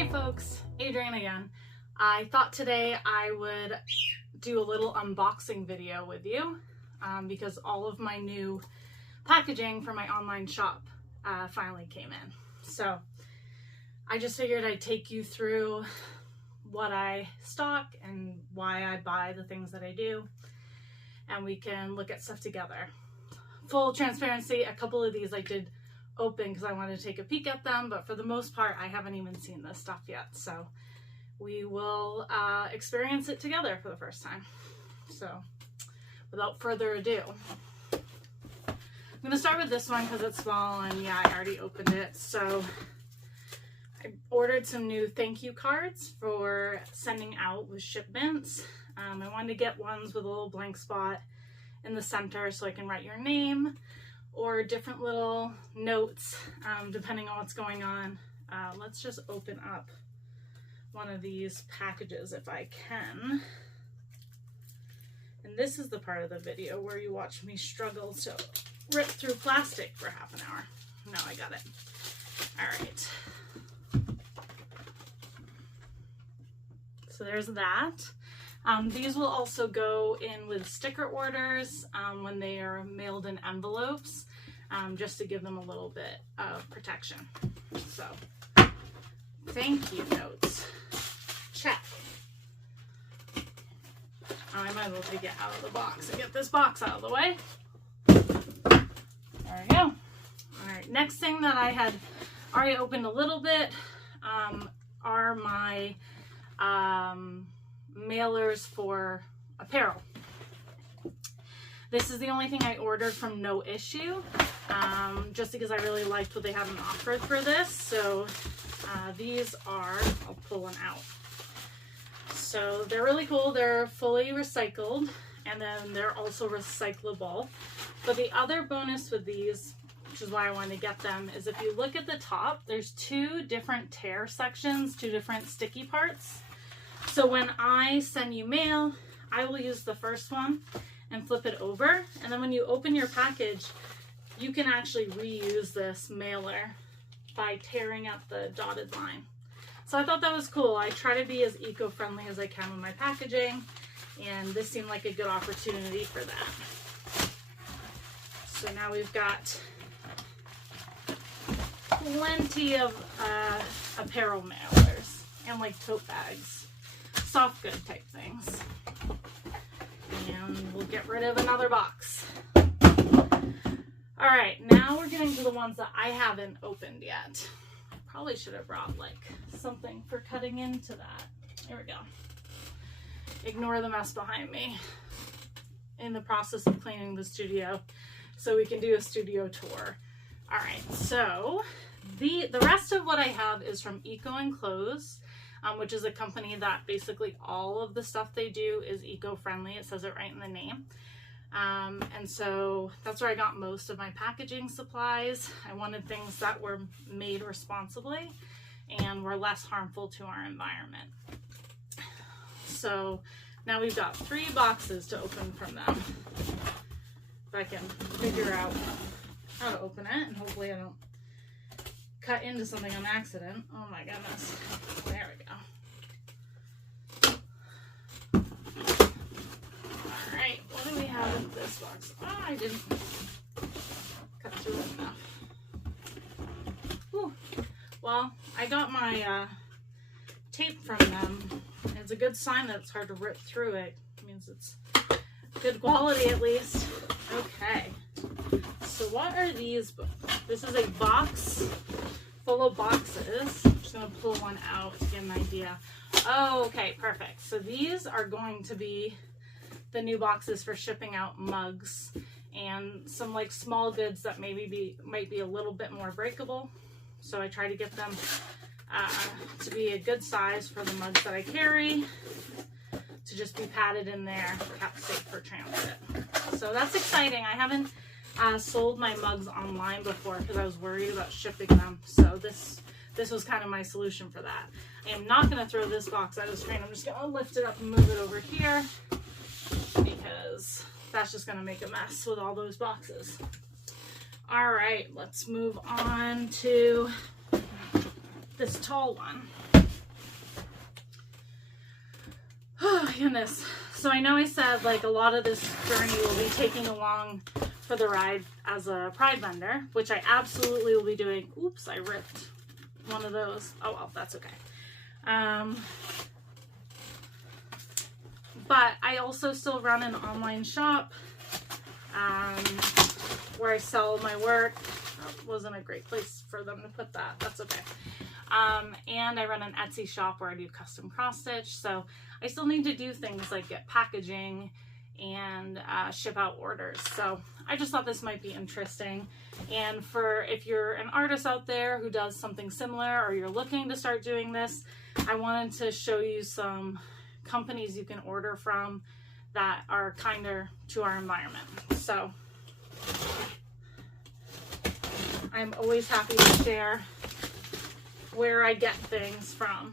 Hey folks, Adrienne again. I thought today I would do a little unboxing video with you because all of my new packaging for my online shop finally came in. So I just figured I'd take you through what I stock and why I buy the things that I do, and we can look at stuff together. Full transparency, a couple of these I did open because I wanted to take a peek at them, but for the most part I haven't even seen this stuff yet, so we will experience it together for the first time. So without further ado, I'm going to start with this one because it's small and yeah, I already opened it. So I ordered some new thank you cards for sending out with shipments. I wanted to get ones with a little blank spot in the center so I can write your name or different little notes depending on what's going on. Let's just open up one of these packages if I can. And this is the part of the video where you watch me struggle to rip through plastic for half an hour. No, I got it. All right. So there's that. These will also go in with sticker orders when they are mailed in envelopes, just to give them a little bit of protection. So, thank you notes. Check. I might as well take it out of the box and get this box out of the way. There we go. All right, next thing that I had already opened a little bit are my mailers for apparel. This is the only thing I ordered from No Issue, just because I really liked what they had on offer for this. So these are, I'll pull one out. So they're really cool. They're fully recycled, and then they're also recyclable. But the other bonus with these, which is why I wanted to get them, is if you look at the top, there's two different tear sections, two different sticky parts. So when I send you mail, I will use the first one and flip it over. And then when you open your package, you can actually reuse this mailer by tearing out the dotted line. So I thought that was cool. I try to be as eco-friendly as I can with my packaging, and this seemed like a good opportunity for that. So now we've got plenty of apparel mailers and like tote bags, soft good type things. And we'll get rid of another box. All right, now we're getting to the ones that I haven't opened yet. I probably should have brought like something for cutting into that. There we go. Ignore the mess behind me. In the process of cleaning the studio so we can do a studio tour. All right, so the rest of what I have is from Eco Enclose, which is a company that basically all of the stuff they do is eco-friendly. It says it right in the name. And so that's where I got most of my packaging supplies. I wanted things that were made responsibly and were less harmful to our environment. So now we've got 3 boxes to open from them. If I can figure out how to open it, and hopefully I don't cut into something on accident. Oh my goodness. There we go. Alright, what do we have in this box? Oh, I didn't cut through it enough. Whew. Well, I got my tape from them. It's a good sign that it's hard to rip through it. It means it's good quality at least. Okay. So what are these? This is a box full of boxes. I'm just going to pull one out to get an idea. Oh, okay, perfect. So these are going to be the new boxes for shipping out mugs and some like small goods that might be a little bit more breakable. So I try to get them to be a good size for the mugs that I carry, to just be padded in there, kept safe for transit. So that's exciting. I haven't sold my mugs online before because I was worried about shipping them. So this was kind of my solution for that. I am not going to throw this box out of the screen. I'm just going to lift it up and move it over here because that's just going to make a mess with all those boxes. All right, let's move on to this tall one. goodness. So I know I said like a lot of this journey will be taking along for the ride as a Pride vendor, which I absolutely will be doing. Oops, I ripped one of those. Oh well, that's okay. But I also still run an online shop where I sell my work. That wasn't a great place for them to put that. That's okay. And I run an Etsy shop where I do custom cross stitch. So I still need to do things like get packaging and ship out orders. So I just thought this might be interesting. And for if you're an artist out there who does something similar or you're looking to start doing this, I wanted to show you some companies you can order from that are kinder to our environment. So I'm always happy to share where I get things from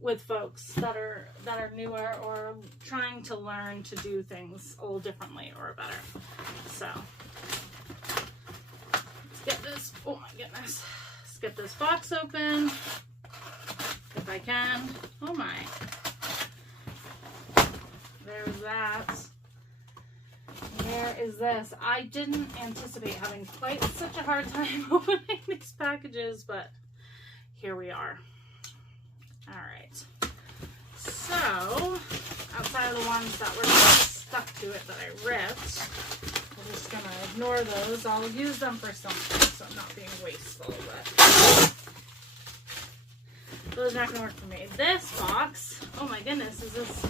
with folks that are newer or trying to learn to do things a little differently or better. So let's get this, oh my goodness, let's get this box open if I can. Oh my, there's that. Here is this. I didn't anticipate having quite such a hard time opening these packages, but here we are. All right. So, outside of the ones that were stuck to it that I ripped, I'm just gonna ignore those. I'll use them for something, so I'm not being wasteful, but those are not gonna work for me. This box, oh my goodness, is this,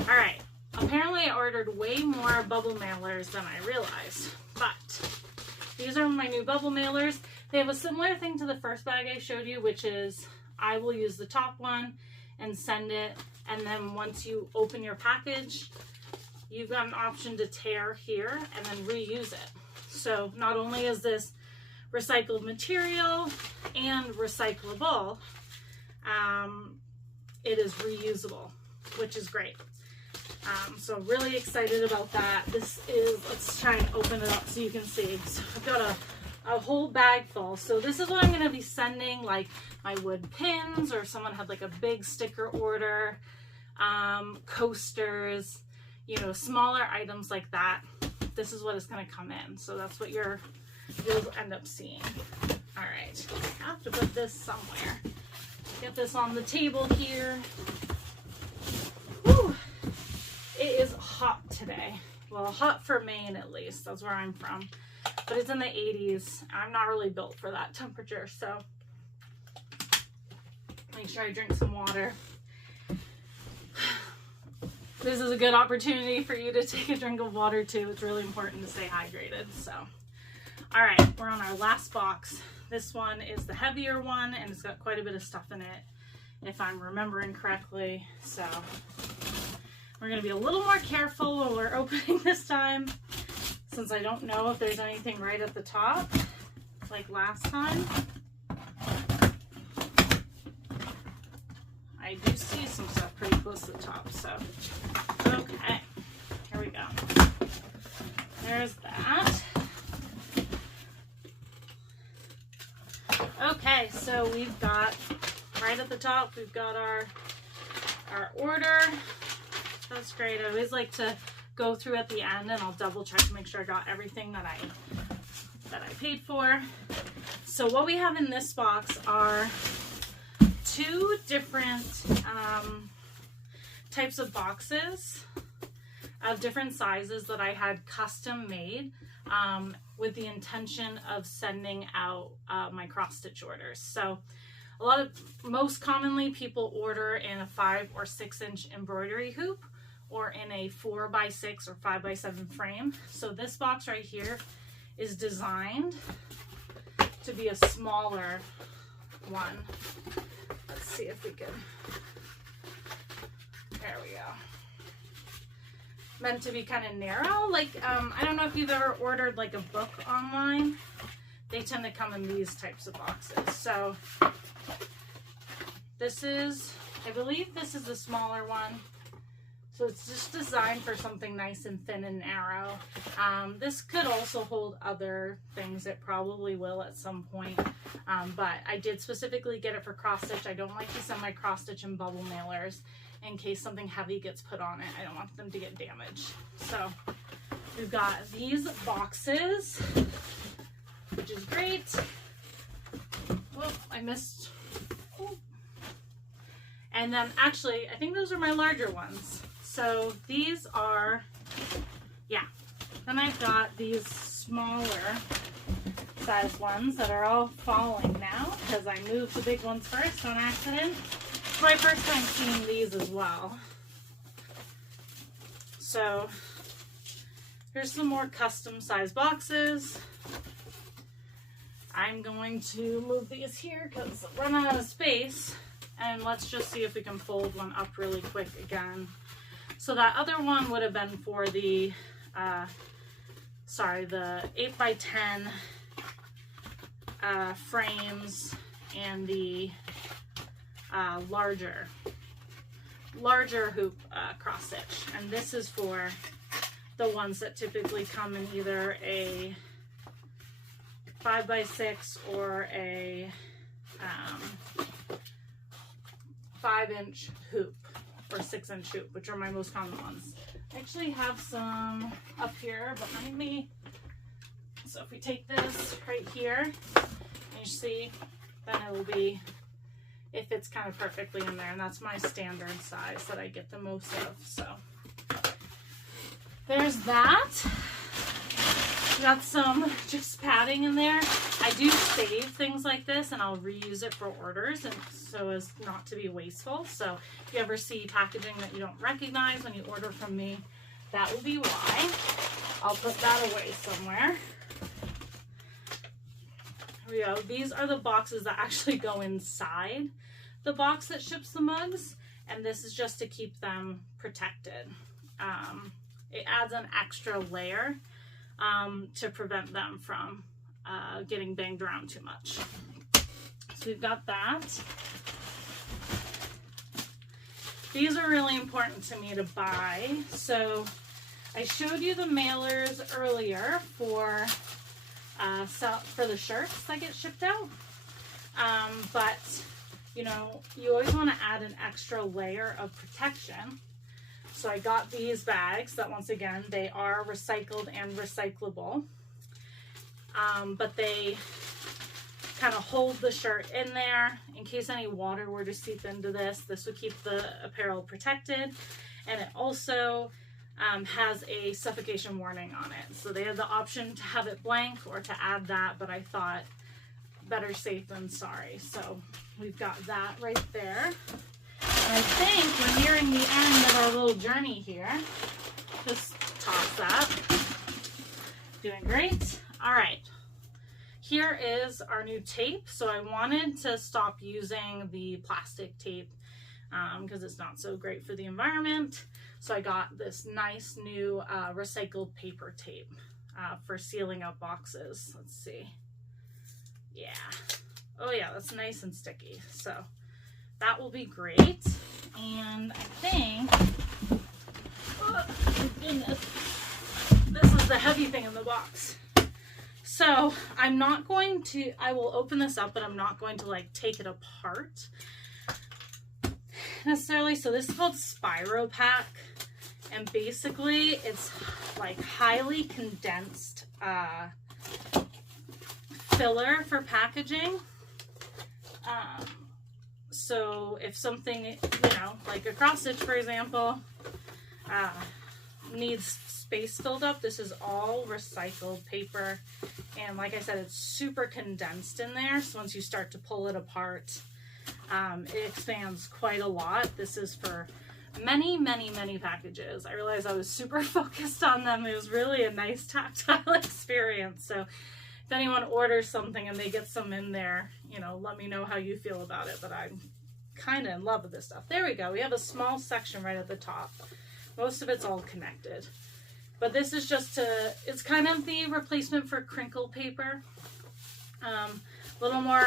all right. Apparently I ordered way more bubble mailers than I realized, but these are my new bubble mailers. They have a similar thing to the first bag I showed you, which is I will use the top one and send it, and then once you open your package, you've got an option to tear here and then reuse it. So not only is this recycled material and recyclable, it is reusable, which is great. So really excited about that. This is, let's try and open it up so you can see. So I've got a whole bag full. So this is what I'm going to be sending, like my wood pins, or someone had like a big sticker order, coasters, you know, smaller items like that. This is what is going to come in. So that's what you'll end up seeing. All right, I have to put this somewhere. Get this on the table here. Whew. It is hot today. Well, hot for Maine at least. That's where I'm from. But it's in the 80s. I'm not really built for that temperature, so make sure I drink some water. This is a good opportunity for you to take a drink of water too. It's really important to stay hydrated. So, all right, we're on our last box. This one is the heavier one, and it's got quite a bit of stuff in it, if I'm remembering correctly. So we're going to be a little more careful when we're opening this time, since I don't know if there's anything right at the top, like last time. I do see some stuff pretty close to the top, so, okay, here we go. There's that. Okay, so we've got, right at the top, we've got our order. That's great. I always like to go through at the end, and I'll double check to make sure I got everything that I paid for. So what we have in this box are two different types of boxes of different sizes that I had custom made with the intention of sending out my cross stitch orders. So most commonly people order in a 5 or 6 inch embroidery hoop, or in a 4x6 or 5x7 frame. So this box right here is designed to be a smaller one. Let's see if we can, there we go. Meant to be kind of narrow, like, I don't know if you've ever ordered like a book online. They tend to come in these types of boxes. So this is, I believe this is the smaller one. So it's just designed for something nice and thin and narrow. This could also hold other things. It probably will at some point. But I did specifically get it for cross stitch. I don't like to send my cross stitch and bubble mailers in case something heavy gets put on it. I don't want them to get damaged. So we've got these boxes, which is great. Whoop, I missed. Oh. And then actually, I think those are my larger ones. So these are, yeah. Then I've got these smaller size ones that are all falling now because I moved the big ones first on accident. It's my first time seeing these as well. So here's some more custom size boxes. I'm going to move these here because I'm running out of space. And let's just see if we can fold one up really quick again. So that other one would have been for the, the 8x10 frames and the larger hoop cross stitch. And this is for the ones that typically come in either a 5x6 or a 5-inch hoop or 6-inch hoop, which are my most common ones. I actually have some up here behind me. So if we take this right here, and you see, then it will be, it fits kind of perfectly in there, and that's my standard size that I get the most of. So there's that. Got some just padding in there. I do save things like this and I'll reuse it for orders, and so as not to be wasteful. So if you ever see packaging that you don't recognize when you order from me, that will be why. I'll put that away somewhere. Here we go. These are the boxes that actually go inside the box that ships the mugs, and this is just to keep them protected. It adds an extra layer to prevent them from getting banged around too much. So we've got that. These are really important to me to buy. So I showed you the mailers earlier for the shirts that get shipped out. But you know, you always want to add an extra layer of protection. So I got these bags that, once again, they are recycled and recyclable, but they kind of hold the shirt in there in case any water were to seep into this. This would keep the apparel protected, and it also has a suffocation warning on it. So they had the option to have it blank or to add that, but I thought better safe than sorry. So we've got that right there. And I think we're nearing the end of our little journey here. Just toss that. Doing great. All right. Here is our new tape. So I wanted to stop using the plastic tape because it's not so great for the environment. So I got this nice new recycled paper tape for sealing up boxes. Let's see. Yeah. Oh yeah, that's nice and sticky. So that will be great. And I think, oh my goodness, this is the heavy thing in the box. So I'm not going to, I will open this up, but I'm not going to like take it apart necessarily. So this is called Spiro Pack. And basically it's like highly condensed filler for packaging. So if something, you know, like a cross stitch, for example, needs space filled up, this is all recycled paper. And like I said, it's super condensed in there. So once you start to pull it apart, it expands quite a lot. This is for many, many, many packages. I realized I was super focused on them. It was really a nice tactile experience. So if anyone orders something and they get some in there, you know, let me know how you feel about it. But I'm kind of in love with this stuff. There we go. We have a small section right at the top. Most of it's all connected. But this is just to, it's kind of the replacement for crinkle paper. A little more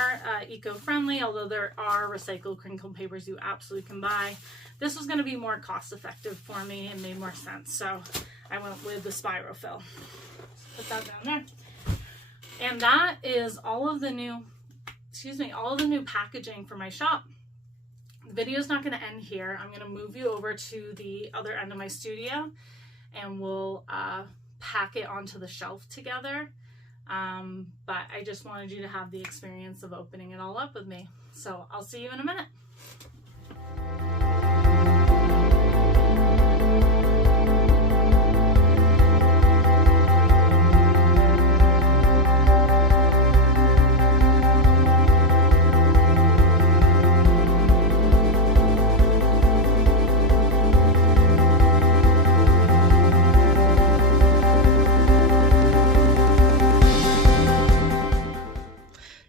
eco-friendly, although there are recycled crinkle papers you absolutely can buy. This was going to be more cost-effective for me and made more sense. So I went with the Spiro Fill. Put that down there. And that is all of the new all of the new packaging for my shop. The video's not going to end here. I'm going to move you over to the other end of my studio and we'll pack it onto the shelf together. But I just wanted you to have the experience of opening it all up with me. So I'll see you in a minute.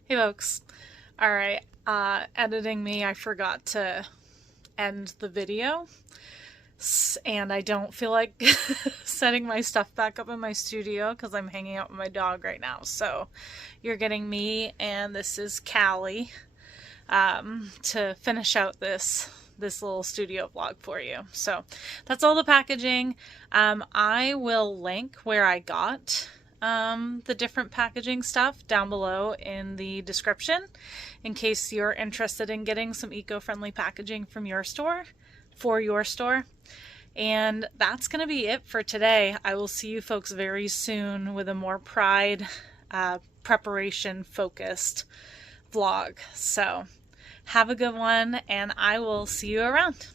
Hey folks, all right, editing me, I forgot to end the video, and I don't feel like setting my stuff back up in my studio because I'm hanging out with my dog right now. So you're getting me, and this is Callie, to finish out this little studio vlog for you. So that's all the packaging. I will link where I got the different packaging stuff down below in the description in case you're interested in getting some eco-friendly packaging from your store, for your store. And that's going to be it for today. I will see you folks very soon with a more pride preparation focused vlog. So have a good one, and I will see you around.